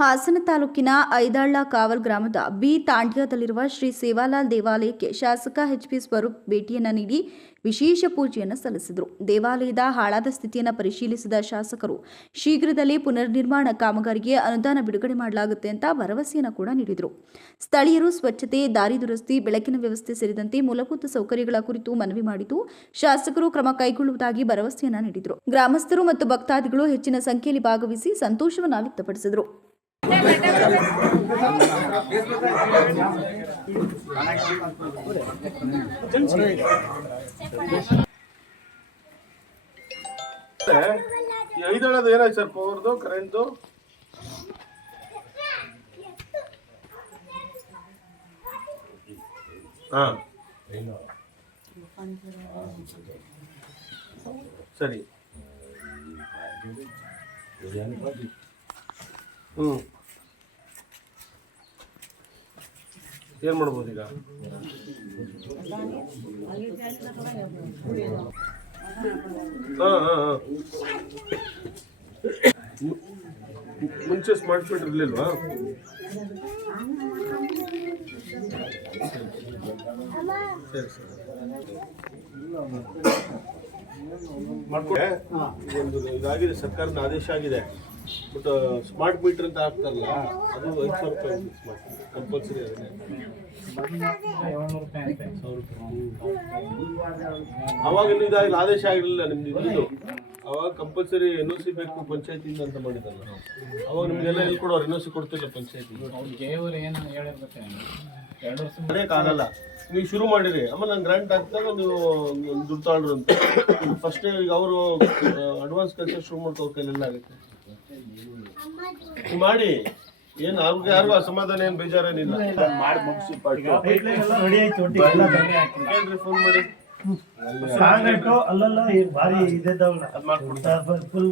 ಹಾಸನ ತಾಲೂಕಿನ ಐದಾಳ್ಳ ಕಾವಲ್ ಗ್ರಾಮದ ಬಿ ತಾಂಡ್ಯದಲ್ಲಿರುವ ಶ್ರೀ ಸೇವಾಲಾಲ್ ದೇವಾಲಯಕ್ಕೆ ಶಾಸಕ ಎಚ್ ಪಿ ಸ್ವರೂಪ್ ಭೇಟಿಯನ್ನು ನೀಡಿ ವಿಶೇಷ ಪೂಜೆಯನ್ನು ಸಲ್ಲಿಸಿದರು. ದೇವಾಲಯದ ಹಾಳಾದ ಸ್ಥಿತಿಯನ್ನು ಪರಿಶೀಲಿಸಿದ ಶಾಸಕರು, ಶೀಘ್ರದಲ್ಲೇ ಪುನರ್ನಿರ್ಮಾಣ ಕಾಮಗಾರಿಗೆ ಅನುದಾನ ಬಿಡುಗಡೆ ಮಾಡಲಾಗುತ್ತೆ ಅಂತ ಭರವಸೆಯನ್ನು ಕೂಡ ನೀಡಿದರು. ಸ್ಥಳೀಯರು ಸ್ವಚ್ಛತೆ, ದಾರಿ ದುರಸ್ತಿ, ಬೆಳಕಿನ ವ್ಯವಸ್ಥೆ ಸೇರಿದಂತೆ ಮೂಲಭೂತ ಸೌಕರ್ಯಗಳ ಕುರಿತು ಮನವಿ ಮಾಡಿದ್ದು, ಶಾಸಕರು ಕ್ರಮ ಕೈಗೊಳ್ಳುವುದಾಗಿ ಭರವಸೆಯನ್ನು ನೀಡಿದರು. ಗ್ರಾಮಸ್ಥರು ಮತ್ತು ಭಕ್ತಾದಿಗಳು ಹೆಚ್ಚಿನ ಸಂಖ್ಯೆಯಲ್ಲಿ ಭಾಗವಹಿಸಿ ಸಂತೋಷವನ್ನು ವ್ಯಕ್ತಪಡಿಸಿದರು. ಐದೇಳದು ಏನಾಯ್ತು ಸರ್? ಪವರ್ದು ಕರೆಂಟ್ದು ಹಾ. ಸರಿ. ಹ್ಞೂ ಏನು ಮಾಡ್ಬೋದು ಈಗ? ಹಾಂ ಹಾಂ ಹಾಂ. ಮುಂಚೆ ಸ್ಮಾರ್ಟ್ ಫೀಟ್ ಇರಲಿಲ್ವಾ? ಸರಿ ಸರಿ. ಮಾಡ್ಕೊಡೆ ಒಂದು ಇದಾಗಿದೆ, ಸರ್ಕಾರದ ಆದೇಶ ಆಗಿದೆ. ಬಟ್ ಸ್ಮಾರ್ಟ್ ಮೀಟರ್ ಅಂತ ಹಾಕ್ತಾರಲ್ಲ ಅದು ಐದು ಸಾವಿರ ರೂಪಾಯಿ ಸ್ಮಾರ್ಟ್ ಕಂಪಲ್ಸರಿ ಅದನ್ನೇ ಸಾವಿರ ರೂಪಾಯಿ ಅವಾಗ ಇದಾಗಿಲ್ಲ ಆದೇಶ ಆಗಿರಲಿಲ್ಲ ನಿಮ್ದು ಇದ್ದು ಅವಾಗ ಕಂಪಲ್ಸರಿ ಎನ್ ಒ ಸಿ ಬೇಕು ಪಂಚಾಯತಿಯಿಂದ ಅಂತ ಮಾಡಿದಲ್ಲ ಅವಾಗ ನಿಮ್ಗೆಲ್ಲ ಎಲ್ಲಿ ಕೊಡೋರು ಎನ್ ಒ ಸಿ ಕೊಡ್ತಿಲ್ಲ ಪಂಚಾಯತಿ. ಎರಡು ವರ್ಷ ನೀವು ಶುರು ಮಾಡಿರಿ. ಆಮೇಲೆ ನಾನು ಗ್ರಾಂಟ್ ಹಾಕಿದಾಗ ನೀವು ಒಂದು ದುಡ್ಡು ತಗೊಂಡ್ರು ಅಂತ. ಫಸ್ಟ್ ಈಗ ಅವರು ಅಡ್ವಾನ್ಸ್ ಕೆಲಸ ಶುರು ಮಾಡ್ಕೋ ಕೈಲೆಲ್ಲ ಆಗುತ್ತೆ. ಮಾಡಿ ಏನ್ ಅವ್ರಿಗೆ ಯಾರಿಗೂ ಅಸಮಾಧಾನ ಏನ್ ಬೇಜಾರೇನಿಲ್ಲ ಫೋನ್ ಮಾಡಿ ಕಾಂಕ್ರೀಟು ಅಲ್ಲಲ್ಲ ಈ ಭಾರಿ ಅದು ಮಾಡ್ಕೊಡ್ತಾರೆ ಫುಲ್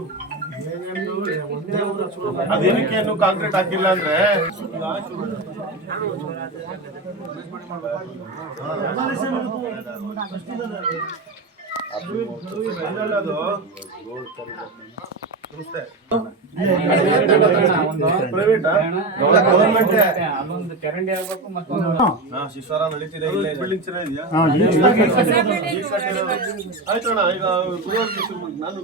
ಕಾಂಕ್ರೀಟ್ ಹಾಕಿಲ್ಲ ಅಂದ್ರೆ ಅದು? ಅಲ್ಲೊಂದು ಚರಂಡಿ ಆಗ್ಬೇಕು ಮತ್ತೊಂದು ಬಿಲ್ಡಿಂಗ್ ಚೆನ್ನಾಗಿದ್ಯಾ ಆಯ್ತು ಅಣ್ಣ ಈಗ ನಾನು.